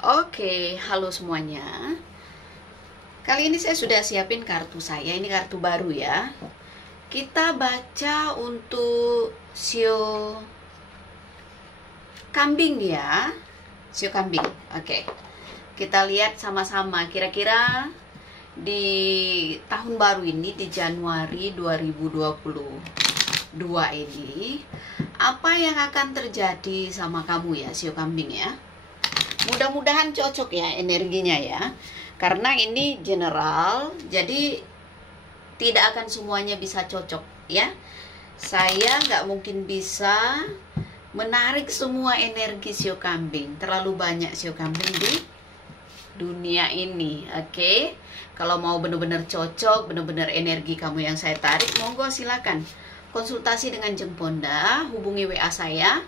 Oke, halo semuanya. Kali ini saya sudah siapin kartu saya. Ini kartu baru ya. Kita baca untuk sio kambing ya. Sio kambing. Oke. Kita lihat sama-sama kira-kira di tahun baru ini, di Januari 2022 ini, apa yang akan terjadi sama kamu ya, sio kambing ya. Mudah-mudahan cocok ya energinya ya. Karena ini general, jadi tidak akan semuanya bisa cocok ya. Saya nggak mungkin bisa menarik semua energi sio kambing. Terlalu banyak sio kambing di dunia ini. Oke. Kalau mau benar-benar cocok, benar-benar energi kamu yang saya tarik, monggo silakan konsultasi dengan Jeng Ponda. Hubungi WA saya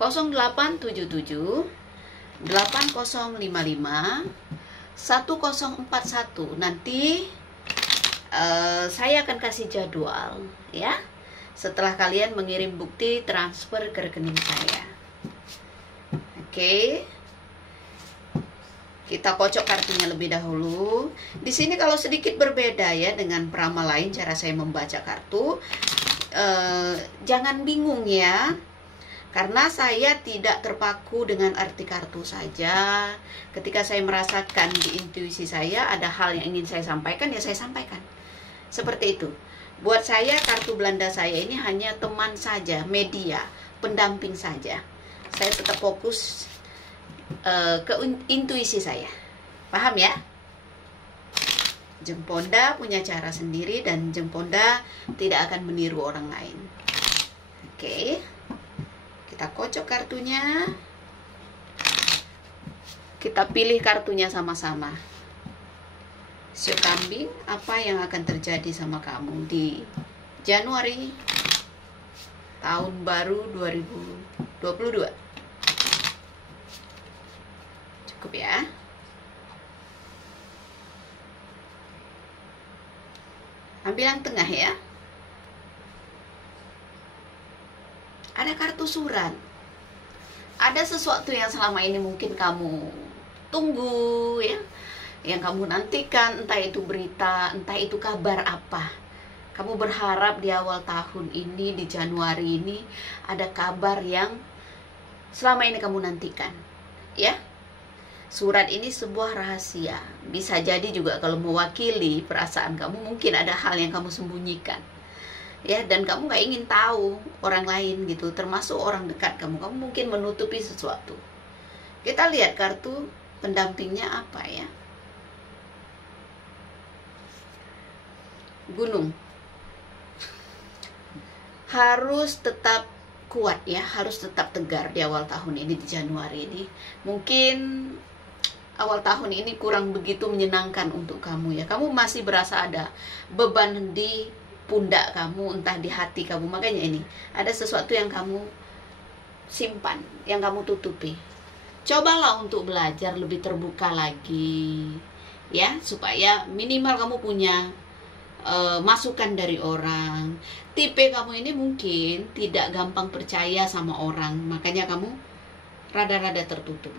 0877 8055 1041. Nanti saya akan kasih jadwal ya, setelah kalian mengirim bukti transfer ke rekening saya. Oke. Kita kocok kartunya lebih dahulu. Di sini kalau sedikit berbeda ya dengan peramal lain cara saya membaca kartu. Jangan bingung ya. Karena saya tidak terpaku dengan arti kartu saja. Ketika saya merasakan di intuisi saya ada hal yang ingin saya sampaikan, ya saya sampaikan. Seperti itu. Buat saya kartu Belanda saya ini hanya teman saja, media, pendamping saja. Saya tetap fokus ke intuisi saya. Paham ya? Jeng Ponda punya cara sendiri dan Jeng Ponda tidak akan meniru orang lain. Oke. Kita kocok kartunya. Kita pilih kartunya sama-sama. Sio kambing, apa yang akan terjadi sama kamu di Januari tahun baru 2022? Cukup ya. Ambil yang tengah ya. Ada kartu surat. Ada sesuatu yang selama ini mungkin kamu tunggu ya, yang kamu nantikan, entah itu berita, entah itu kabar apa. Kamu berharap di awal tahun ini, di Januari ini, ada kabar yang selama ini kamu nantikan ya. Surat ini sebuah rahasia. Bisa jadi juga kalau mewakili perasaan kamu, mungkin ada hal yang kamu sembunyikan ya, dan kamu gak ingin tahu orang lain gitu, termasuk orang dekat kamu. Kamu mungkin menutupi sesuatu. Kita lihat kartu pendampingnya apa ya. Gunung. Harus tetap kuat ya, harus tetap tegar di awal tahun ini, di Januari ini. Mungkin awal tahun ini kurang begitu menyenangkan untuk kamu ya. Kamu masih berasa ada beban di pundak kamu, entah di hati kamu. Makanya ini ada sesuatu yang kamu simpan, yang kamu tutupi. Cobalah untuk belajar lebih terbuka lagi ya, supaya minimal kamu punya masukan dari orang. Tipe kamu ini mungkin tidak gampang percaya sama orang, makanya kamu rada-rada tertutup.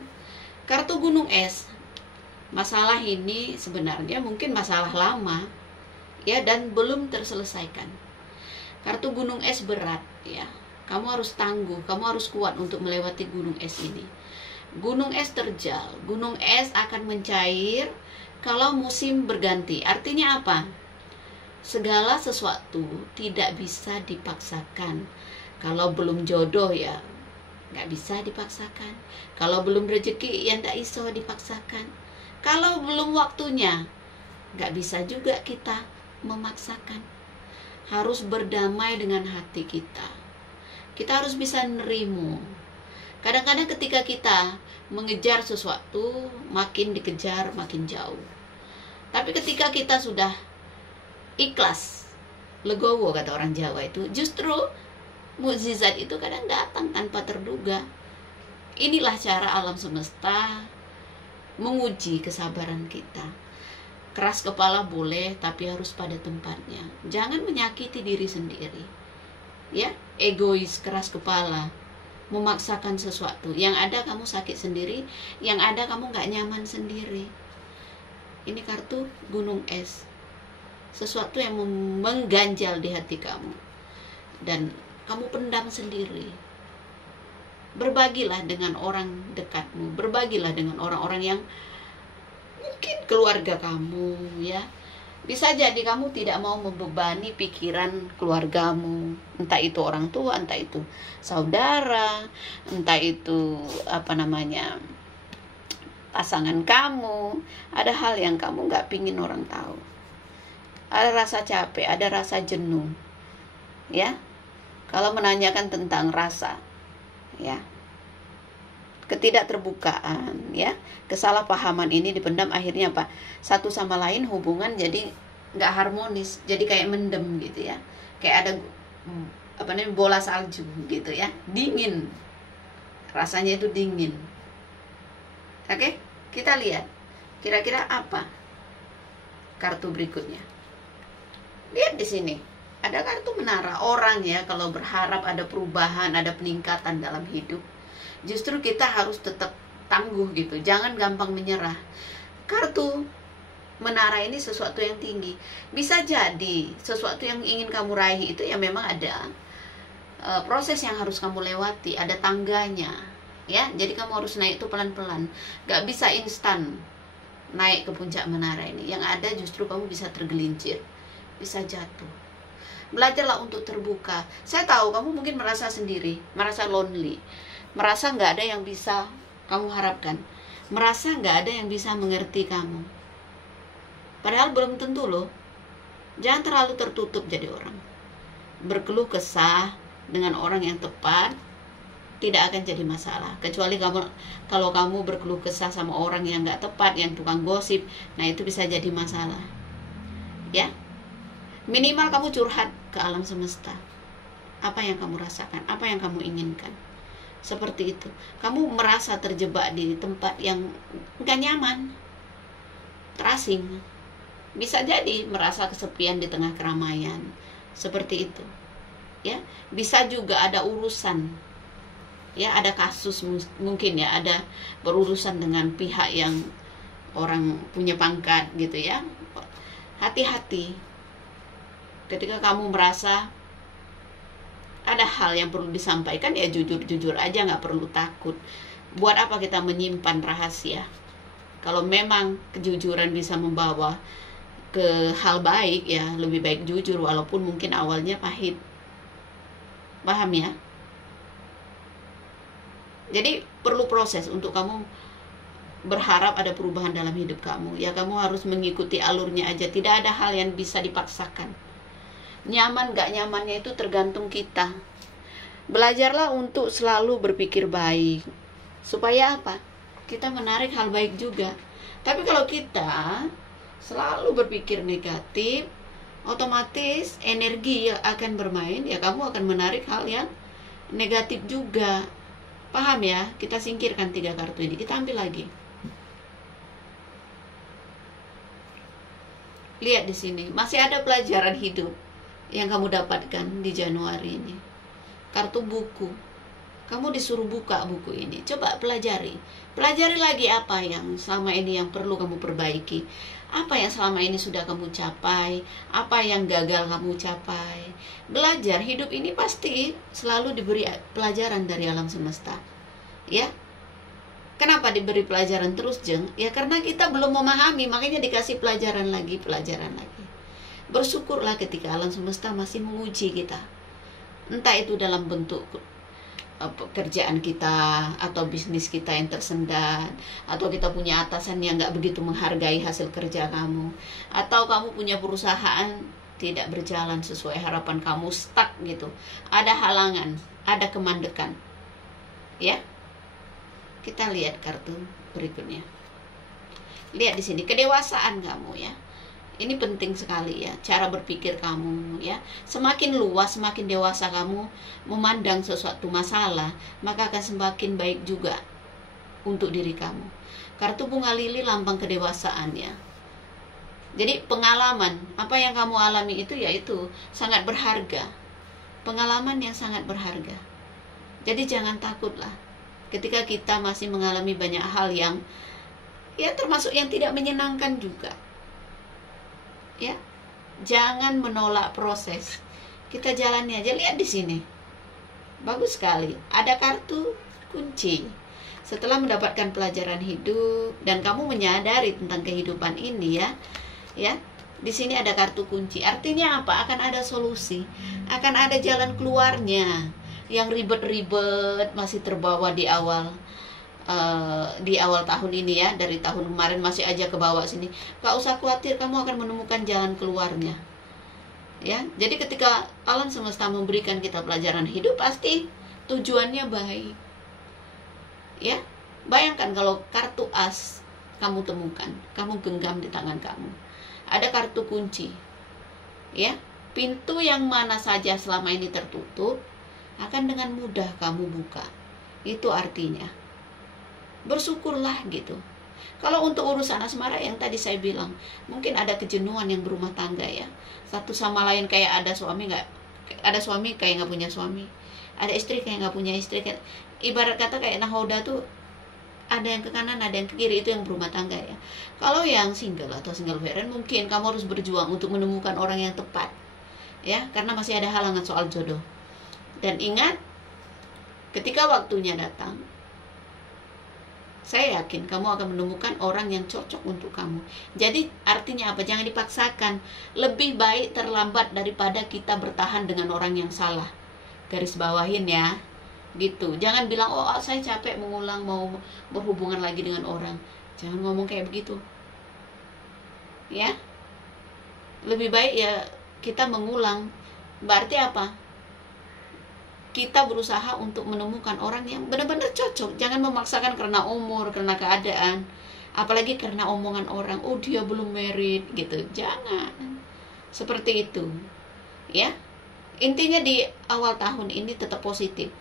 Kartu gunung es, masalah ini sebenarnya mungkin masalah lama ya, dan belum terselesaikan. Kartu gunung es berat ya. Kamu harus tangguh, kamu harus kuat untuk melewati gunung es ini. Gunung es terjal, gunung es akan mencair kalau musim berganti. Artinya apa? Segala sesuatu tidak bisa dipaksakan. Kalau belum jodoh ya nggak bisa dipaksakan. Kalau belum rezeki ya nggak iso dipaksakan. Kalau belum waktunya nggak bisa juga kita memaksakan. Harus berdamai dengan hati kita. Kita harus bisa nerimo. Kadang-kadang ketika kita mengejar sesuatu, makin dikejar makin jauh. Tapi ketika kita sudah ikhlas, legowo kata orang Jawa itu, justru mukjizat itu kadang datang tanpa terduga. Inilah cara alam semesta menguji kesabaran kita. Keras kepala boleh, tapi harus pada tempatnya. Jangan menyakiti diri sendiri ya. Egois, keras kepala, memaksakan sesuatu. Yang ada kamu sakit sendiri, yang ada kamu nggak nyaman sendiri. Ini kartu gunung es, sesuatu yang mengganjal di hati kamu dan kamu pendam sendiri. Berbagilah dengan orang dekatmu, berbagilah dengan orang-orang yang mungkin keluarga kamu, ya. Bisa jadi kamu tidak mau membebani pikiran keluargamu, entah itu orang tua, entah itu saudara, entah itu pasangan kamu. Ada hal yang kamu nggak pingin orang tahu. Ada rasa capek, ada rasa jenuh, ya. Kalau menanyakan tentang rasa, ya, ketidakterbukaan, ya, kesalahpahaman ini dipendam, akhirnya apa? Satu sama lain hubungan jadi nggak harmonis, jadi kayak mendem gitu, ya, kayak ada bola salju gitu, ya, dingin, rasanya itu dingin. Oke, kita lihat kira-kira apa kartu berikutnya. Lihat di sini ada kartu menara. Orang, ya, kalau berharap ada perubahan, ada peningkatan dalam hidup, justru kita harus tetap tangguh gitu, jangan gampang menyerah. Kartu menara ini sesuatu yang tinggi. Bisa jadi sesuatu yang ingin kamu raih itu ya memang ada proses yang harus kamu lewati, ada tangganya, ya. Jadi kamu harus naik itu pelan-pelan, gak bisa instan naik ke puncak menara ini. Yang ada justru kamu bisa tergelincir, bisa jatuh. Belajarlah untuk terbuka. Saya tahu kamu mungkin merasa sendiri, merasa lonely, merasa nggak ada yang bisa kamu harapkan, merasa nggak ada yang bisa mengerti kamu. Padahal belum tentu loh. Jangan terlalu tertutup jadi orang. Berkeluh kesah dengan orang yang tepat tidak akan jadi masalah. Kecuali kalau kamu berkeluh kesah sama orang yang nggak tepat, yang tukang gosip, nah itu bisa jadi masalah, ya. Minimal kamu curhat ke alam semesta. Apa yang kamu rasakan, apa yang kamu inginkan. Seperti itu. Kamu merasa terjebak di tempat yang gak nyaman, terasing. Bisa jadi merasa kesepian di tengah keramaian. Seperti itu, ya. Bisa juga ada urusan, ya, ada kasus mungkin, ya, ada berurusan dengan pihak yang orang punya pangkat gitu, ya. Hati-hati. Ketika kamu merasa ada hal yang perlu disampaikan, ya jujur-jujur aja, nggak perlu takut. Buat apa kita menyimpan rahasia? Kalau memang kejujuran bisa membawa ke hal baik, ya lebih baik jujur walaupun mungkin awalnya pahit. Paham, ya? Jadi perlu proses untuk kamu berharap ada perubahan dalam hidup kamu. Ya kamu harus mengikuti alurnya aja. Tidak ada hal yang bisa dipaksakan. Nyaman gak nyamannya itu tergantung kita. Belajarlah untuk selalu berpikir baik. Supaya apa? Kita menarik hal baik juga. Tapi kalau kita selalu berpikir negatif, otomatis energi yang akan bermain, ya kamu akan menarik hal yang negatif juga. Paham, ya? Kita singkirkan 3 kartu ini. Kita ambil lagi. Lihat di sini, masih ada pelajaran hidup yang kamu dapatkan di Januari ini. Kartu buku. Kamu disuruh buka buku ini. Coba pelajari. Pelajari lagi apa yang selama ini yang perlu kamu perbaiki. Apa yang selama ini sudah kamu capai. Apa yang gagal kamu capai. Belajar. Hidup ini pasti selalu diberi pelajaran dari alam semesta, ya. Kenapa diberi pelajaran terus, Jeng? Ya karena kita belum memahami, makanya dikasih pelajaran lagi. Bersyukurlah ketika alam semesta masih menguji kita. Entah itu dalam bentuk pekerjaan kita, atau bisnis kita yang tersendat, atau kita punya atasan yang gak begitu menghargai hasil kerja kamu, atau kamu punya perusahaan tidak berjalan sesuai harapan kamu, stuck gitu. Ada halangan, ada kemandekan, ya. Kita lihat kartu berikutnya. Lihat di sini kedewasaan kamu, ya. Ini penting sekali, ya, cara berpikir kamu, ya. Semakin luas, semakin dewasa kamu memandang sesuatu masalah, maka akan semakin baik juga untuk diri kamu. Kartu bunga lili lambang kedewasaan, ya. Jadi pengalaman, apa yang kamu alami itu, yaitu sangat berharga. Pengalaman yang sangat berharga. Jadi jangan takutlah ketika kita masih mengalami banyak hal yang ya termasuk yang tidak menyenangkan juga. Ya, jangan menolak proses. Kita jalani aja. Lihat di sini, bagus sekali. Ada kartu kunci. Setelah mendapatkan pelajaran hidup dan kamu menyadari tentang kehidupan ini, ya, di sini ada kartu kunci. Artinya apa? Akan ada solusi, akan ada jalan keluarnya. Yang ribet-ribet masih terbawa di awal tahun ini ya, dari tahun kemarin masih aja ke bawah sini. Gak usah khawatir, kamu akan menemukan jalan keluarnya. Ya, jadi ketika alam semesta memberikan kita pelajaran hidup, pasti tujuannya baik. Ya, bayangkan kalau kartu as kamu temukan, kamu genggam di tangan kamu. Ada kartu kunci. Ya, pintu yang mana saja selama ini tertutup akan dengan mudah kamu buka. Itu artinya bersyukurlah gitu. Kalau untuk urusan asmara yang tadi saya bilang, mungkin ada kejenuhan yang berumah tangga ya. Satu sama lain, kayak ada suami kayak nggak punya suami, ada istri kayak nggak punya istri. Ibarat kata kayak nahoda tuh, ada yang ke kanan, ada yang ke kiri, itu yang berumah tangga ya. Kalau yang single atau single parent, mungkin kamu harus berjuang untuk menemukan orang yang tepat ya, karena masih ada halangan soal jodoh. Dan ingat, ketika waktunya datang, saya yakin kamu akan menemukan orang yang cocok untuk kamu. Jadi artinya apa? Jangan dipaksakan. Lebih baik terlambat daripada kita bertahan dengan orang yang salah. Garis bawahin ya, gitu. Jangan bilang, oh saya capek mengulang mau berhubungan lagi dengan orang. Jangan ngomong kayak begitu, ya. Lebih baik ya kita mengulang. Berarti apa? Kita berusaha untuk menemukan orang yang benar-benar cocok. Jangan memaksakan karena umur, karena keadaan, apalagi karena omongan orang, oh dia belum married gitu. Jangan seperti itu ya. Intinya di awal tahun ini tetap positif.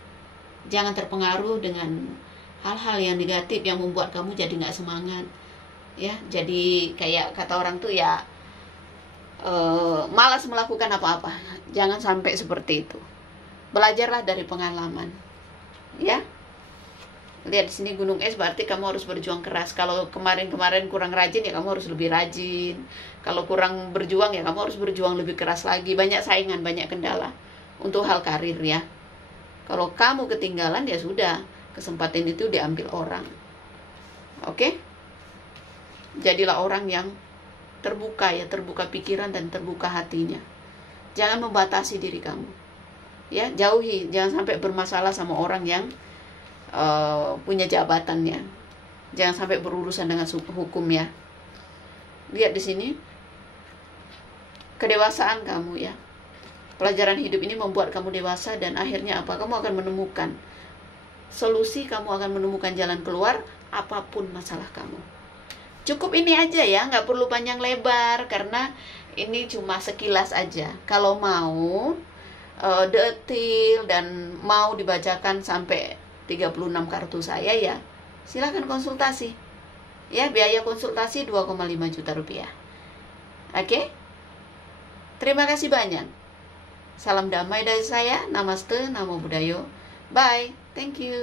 Jangan terpengaruh dengan hal-hal yang negatif yang membuat kamu jadi nggak semangat ya. Jadi kayak kata orang tuh ya, malas melakukan apa-apa. Jangan sampai seperti itu. Belajarlah dari pengalaman, ya. Lihat di sini gunung es, berarti kamu harus berjuang keras. Kalau kemarin-kemarin kurang rajin, ya kamu harus lebih rajin. Kalau kurang berjuang, ya kamu harus berjuang lebih keras lagi. Banyak saingan, banyak kendala untuk hal karir ya. Kalau kamu ketinggalan, ya sudah, kesempatan itu diambil orang. Oke? Jadilah orang yang terbuka ya, terbuka pikiran dan terbuka hatinya. Jangan membatasi diri kamu. Ya, jauhi, jangan sampai bermasalah sama orang yang punya jabatannya. Jangan sampai berurusan dengan hukum ya. Lihat di sini, kedewasaan kamu ya. Pelajaran hidup ini membuat kamu dewasa dan akhirnya apa? Kamu akan menemukan solusi, kamu akan menemukan jalan keluar apapun masalah kamu. Cukup ini aja ya, nggak perlu panjang lebar karena ini cuma sekilas aja. Kalau mau detail dan mau dibacakan sampai 36 kartu saya ya, silahkan konsultasi ya. Biaya konsultasi 2,5 juta rupiah. Oke? Terima kasih banyak. Salam damai dari saya. Namaste, Namo Buddhaya. Bye. Thank you.